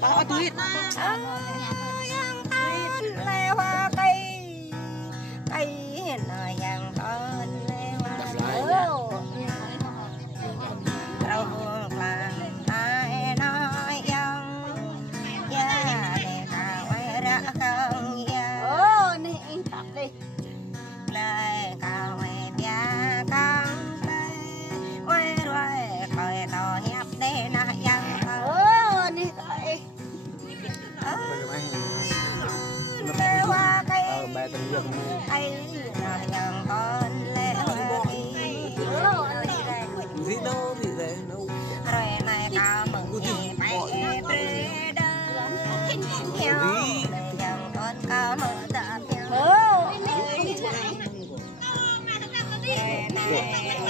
Có tuyết. Yang ton leo hoa cây cây là yang ton leo hoa rau buông làng ai nói yang ya để cả quay ra không ya Nè tập đi. lời cả quay bia căng tay quay rồi coi tao hiệp để na yang Nè tại. lê hoa cây Bài tình dân cây là yang con lê hoa cây gì đâu rồi này cao mừng gì bay bê đơ theo yang con cao mừng đợt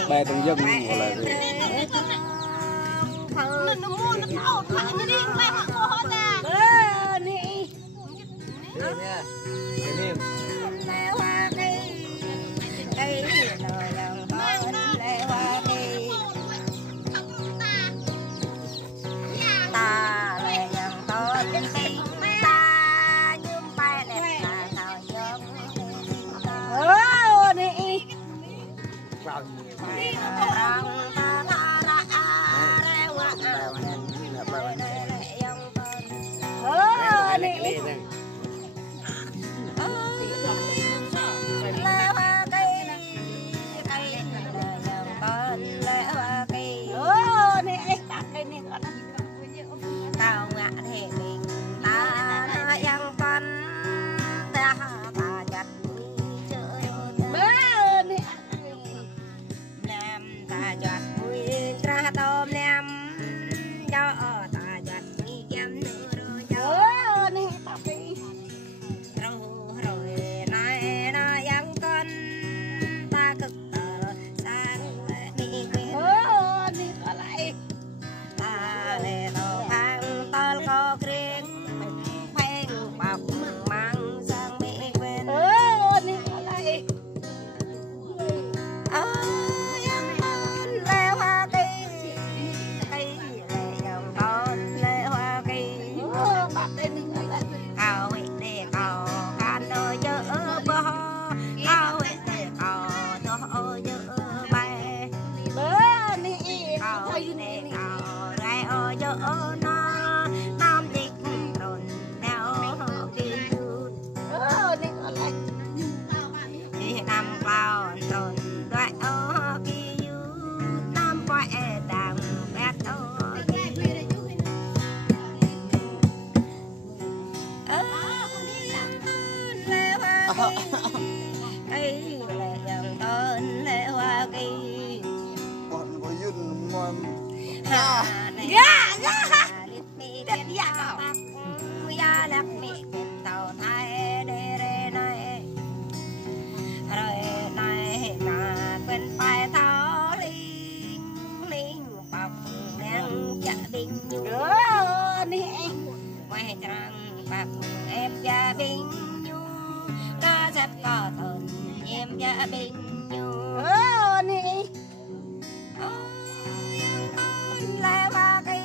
bài tình dân gọi là gì? Nó mua nó tháo thả như đi quay họ mua hết à. Nè. lê hoa cây cây là yang con lê hoa cây ta lê yang con cây ta nhung bay đẹp là sao giống Nè. Tao ngã thể mình ta yang con ta ta chặt chơi nam ta chặt mũi ra tôm nam cho ta chặt mi kiếm nữa rồi cho Nè tập đi. rồi nói nó yang con ta cực tờ sang đi quên Nè có lại. ta lệ tờ phang tol có riêng phanh bọc mang sang bị quên Nè có lại. yang con lê hoa cây cây lệ yang con lê hoa cây Tập đi nè có lại. ao hị để cầu can đôi chữ bơ ao hị để cầu đôi chữ bay Nè. cầu hị để cầu rai ô chữ nó nam dịch rồn neo kỳ chút Nè có lại. đi nằm vào rồn đoại ô kỳ chút nam quay đàm bét ô lê hoa cây lệ dòng tôn lệ hoa cây Bọn có dùn ngon hà này lít mi bên tàu tắc ya lắc mi bên tàu thái đê rê này rồi này là bên phải tháo linh linh bọc đen chả bình nhu Nè. quay trăng bạc em gia bình nhu ca rất có thần em gia bình nhu Nè. yang con lê hoa cây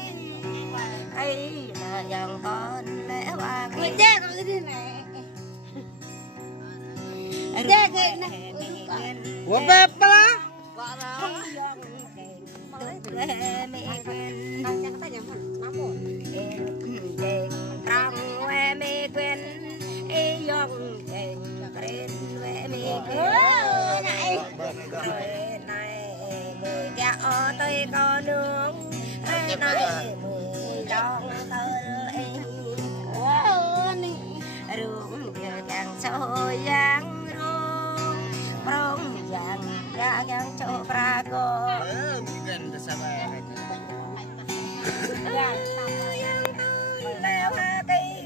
cây là yang con lê hoa cây Mình che nó đi nè. Che cái này. Ủa bếp lá lê mi quên Tao cho nó nhắm nó một. trong em mi quên y dòng trên em mi quên Này. rồi này mười cha ô tôi có nướng rồi này mười trong tôi Nè. rung giờ càng sôi giang rong giang ra giang cho prago lê hoa cây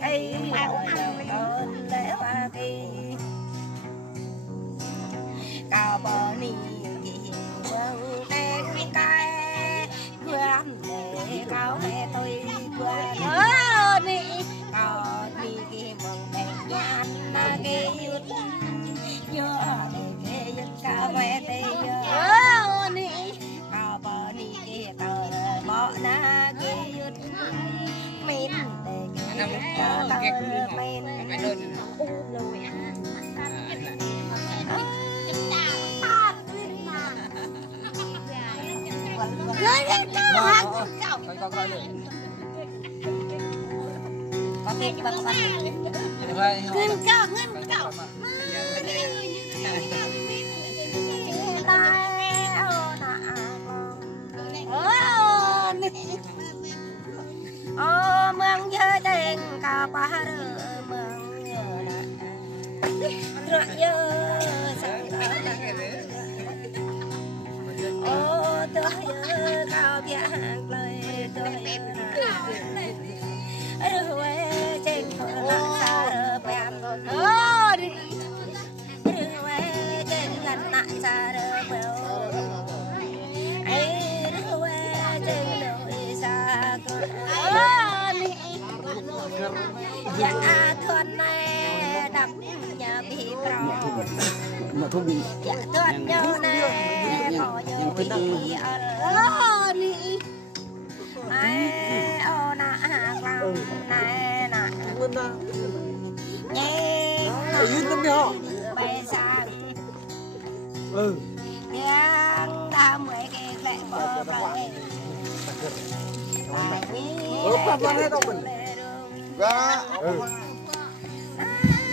cây con lê hoa cây cao bờ nì vâng tên cái quên để cao hệ tôi quên Nè. cao đi kia mừng đẹp nhan kia yết nhớ để kia yết cao hệ tây có coi được. Có thịt bằng con. Ngân cậu, ngân cậu. Mương dơ tình cao quá rửa mương rửa dơ sang cao tôi dơ cao bia lời tôi rửa trên phở xa rửa bèm rửa trên gần nạ xa rửa bèo dạ thuần này đập nhà bị pro Mà thu bị. dạ thuần nhau này bỏ nhau bị ở nị ai ô nà làm này nà nhé bay sang giang ta mới cái lệ bờ bay Gak.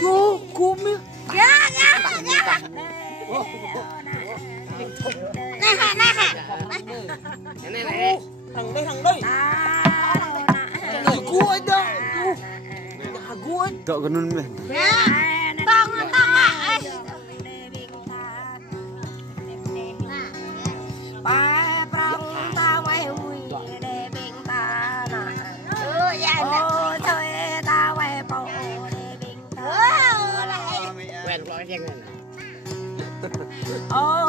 Yo, kumik. Ya. Thằng đây. Gue aja. Gue. Tok kenun meh. Tong ạ. Ba prong ta quay ui để bình ta nè. Ô thôi ta quay bộ để bình ta. Ô